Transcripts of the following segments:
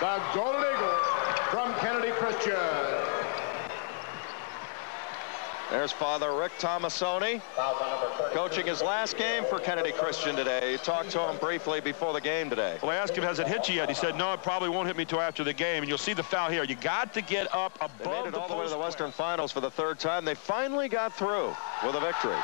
the Golden Eagle from Kennedy Christian. There's Father Rick Tomasone, coaching his last game for Kennedy Christian today. He talked to him briefly before the game today. Well, I asked him, has it hit you yet? He said, no, it probably won't hit me till after the game. And you'll see the foul here. You got to get up above the post. They made it all the way to the Western Finals for the third time. They finally got through with a victory.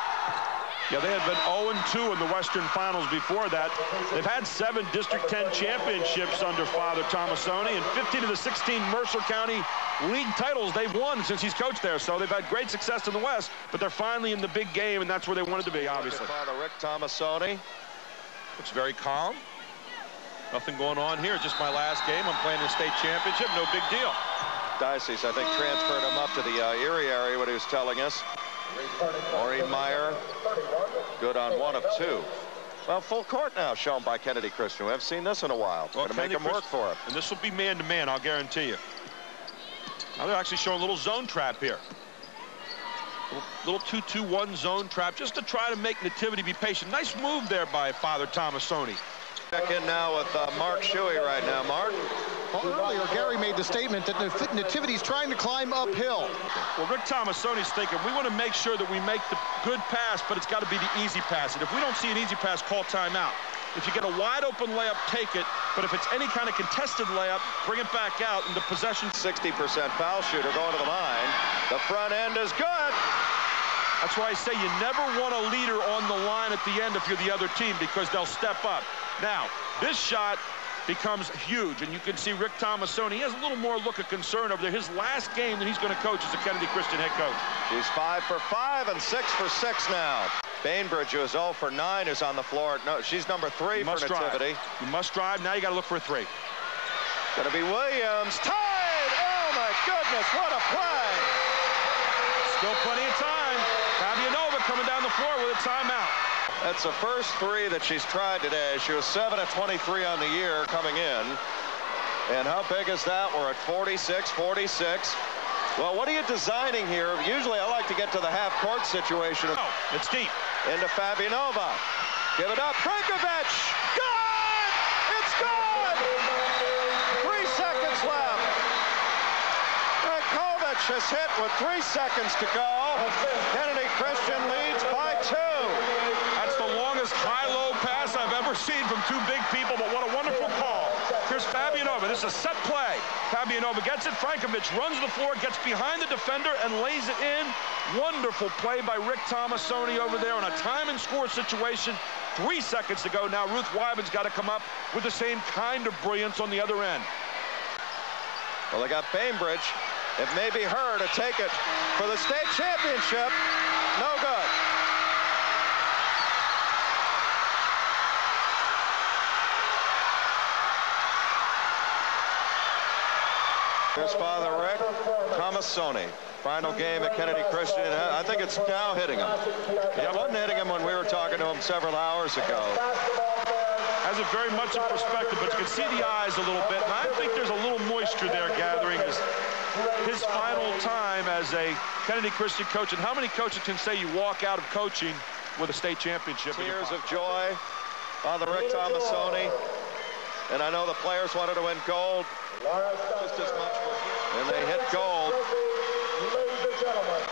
Yeah, they had been 0-2 in the Western Finals before that. They've had 7 District 10 championships under Father Tomasone, and 15 of the 16 Mercer County League titles they've won since he's coached there. So they've had great success in the West, but they're finally in the big game, and that's where they wanted to be, obviously. Father Rick Tomasone looks very calm. Nothing going on here. Just my last game. I'm playing the state championship. No big deal. Diocese, I think, transferred him up to the Erie area, what he was telling us. Maureen Meyer, good on 1 of 2. Well, full court now shown by Kennedy Christian. We haven't seen this in a while. Well, going to make him work for him. And this will be man-to-man, I'll guarantee you. Now they're actually showing a little zone trap here. Little 2-2-1 zone trap, just to try to make Nativity be patient. Nice move there by Father Tomasone. Check in now with Mark Shuey right now. Mark? Well, earlier, Gary made the statement that Nativity's trying to climb uphill. Well, Rick Tomasone's thinking, we want to make sure that we make the good pass, but it's got to be the easy pass. And if we don't see an easy pass, call timeout. If you get a wide-open layup, take it. But if it's any kind of contested layup, bring it back out into possession. 60% foul shooter going to the line. The front end is good. That's why I say you never want a leader on the line at the end if you're the other team, because they'll step up. Now, this shot becomes huge, and you can see Rick Tomasone, he has a little more look of concern over there. His last game that he's going to coach as a Kennedy Christian head coach. He's 5 for 5 and 6 for 6 now. Bainbridge, who is 0 for 9, is on the floor. No, she's number 3 for Nativity. You must drive. Now you got to look for a 3. Going to be Williams. Tied! Oh, my goodness, what a play! Still plenty of time. Fabianova coming down the floor with a timeout. That's the first 3 that she's tried today. She was 7 of 23 on the year coming in. And how big is that? We're at 46, 46. Well, what are you designing here? Usually I like to get to the half-court situation. Oh, it's deep. Into Fabianova. Give it up. Frankovic! Good! It's good! 3 seconds left. Frankovic has hit with 3 seconds to go. Kennedy Christian leads by 2. That's the longest high-low pass I've ever seen from 2 big people, but what a wonderful call. Here's Fabianova. This is a set play. Fabianova gets it. Frankovic runs the floor, gets behind the defender, and lays it in. Wonderful play by Rick Tomasone over there on a time-and-score situation. 3 seconds to go. Now Ruth Wyman's got to come up with the same kind of brilliance on the other end. Well, they got Bainbridge. It may be her to take it for the state championship. No good. Here's Father Rick Tomasone. Final game at Kennedy Christian. I think it's now hitting him. It wasn't hitting him when we were talking to him several hours ago. Has it very much in perspective, but you can see the eyes a little bit. And I think there's a little moisture there gathering. His final time as a Kennedy Christian coach. And how many coaches can say you walk out of coaching with a state championship? Tears of joy. Father Rick Tomasone. And I know the players wanted to win gold just as much. And they hit gold. Ladies and gentlemen,